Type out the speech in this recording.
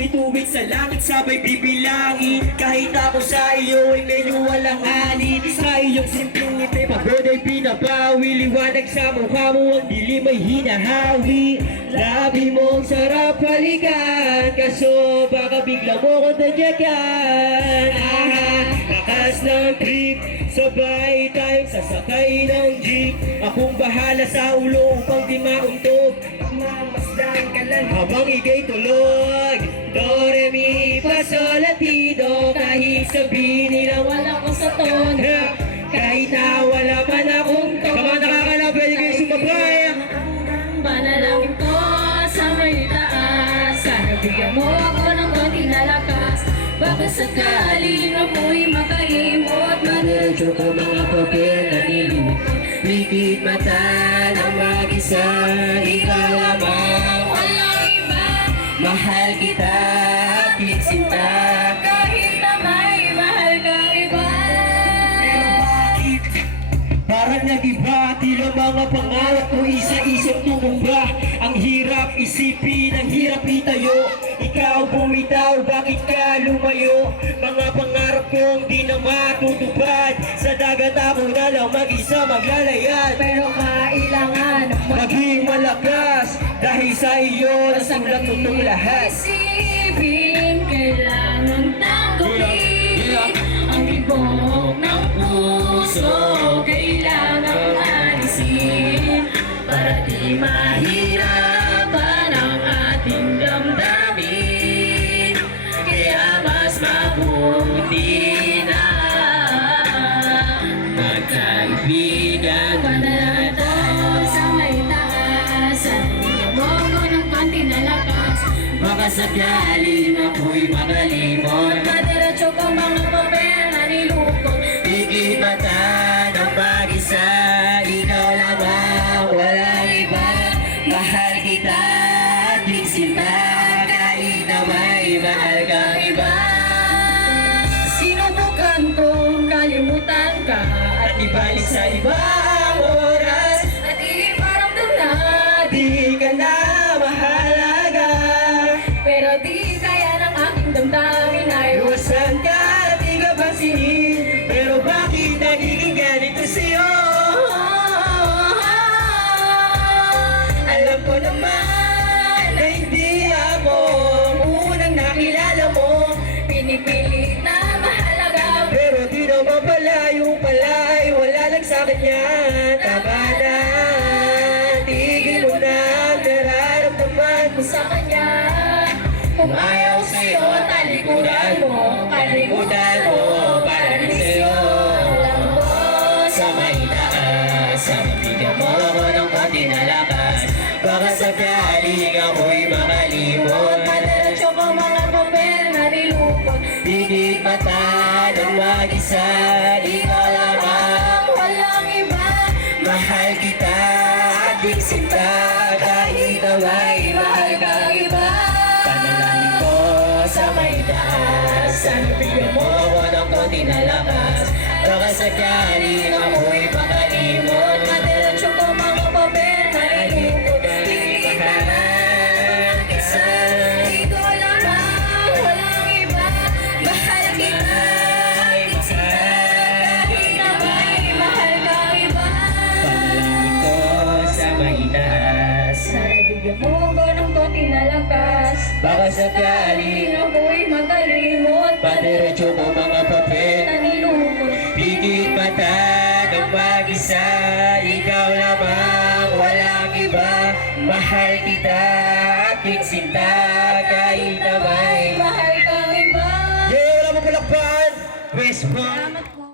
bituin sa langit sabay bibilangin. Kahit ako sa iyo ay medyo walang alin. Sa iyong simpleng ngiti pagod ay binabawi. Liwanag sa mukha mo, ang dilim ay hinahawi. Labi mong sarap halikan, kaso baka bigla mo ko tadyakan. Lakas ng trip, sabay tayong sasakay ng jeep. Akong bahala sa ulo upang di mauntog. Mamasdan ka lang habang ika'y tulog. Do, re, mi, fa, sol, la, ti, do. Kahit sabihin nila wala ko sa tono, kahit na wala man akong tono. Sa mga nakakalap, pwede kayo sumabay. Ang panalangin ko sa may taas, sana bigyan mo ako ng konti na lakas. Baka sakaling ako'y makalimot, Madiretso ko mga papel na nilukot. Likit mata ng mag-isa, ikaw lamang, walang iba. mahal kita, aking sinta. Kahit na may mahal kang iba. Pero bakit? Parang nag-iba, tila mga pangarap ko isa-isang tumumba. Ang hirap isipin, ang hirap itayo. Ikaw bumitaw, bakit ka lumayo? Mga pangarap kong di na matutupad. Sa dagat ako na lang mag-isa maglalayag. Pero kailangan Maging malakas, dahil sa iyo nasulat ko itong lahat. isipin, kailangan takutin ang ibok ng puso, kailangan alisin para di mahirapan ang ating damdamin. Kaya mas mabuti na magkaibigan. Panalangin ko sa may taas, bigyan mo ko ng konti na lakas. Baka sakaling ako'y makalimot. Madiretso ko mga papel na nilukot. Ikit mata ng mag-isa, ikaw lamang, walang iba. Mahal kita, aking sinta, kahit na may mahal kang iba. Sinubukan kong kalimutan ka At ibalik sa ibang oras, at iparamdam na di ka na mahalaga. pero di kaya ng aking damdamin ay Iwasan ka, di ka pansinin, pero bakit nagiging ganito sa'yo? Alam ko naman na hindi ako ang unang nakilala mo, pinipilit na mahalaga. pero di naman pala yung pala ay wala lang sa kanya. Tama na, tigil mo na ang nararamdaman mo sa Sa kanya, kung ayaw sa'yo, talikuran mo, kalimutan mo para rin sa'yo. Alam ko Sa may taas, sana bigyan mo ako ng konti na lakas. Baka sakaling ako'y makalimot. madiretso ko mga papel na nilukot. Dikit mata ng mag-isa, ikaw lamang, Walang iba. mahal kita, aking sinta, kahit na may mahal kang iba. Panalangin ko sa may taas, sana bigyan mo ako ng konti na lakas. Baka sakaling ako'y makalimot. Madiretso ko mga papel na nilukot. Dikit ka na ng isa, ikaw lamang, walang iba. Mahal kita, aking sinta, kahit na may mahal kang iba. Panalangin ko sa may taas, Sana bigyan mo ko ng konti na lakas. baka sakaling ako'y makalimot. padiretso ko mga papel. Na nilukot. Pigit mata ng mag-isa, ikaw lamang, walang iba. Mahal kita, aking sinta, kahit na may Mahal kang iba. Yeah, wala mo palakpan! West Palm! Salamat po.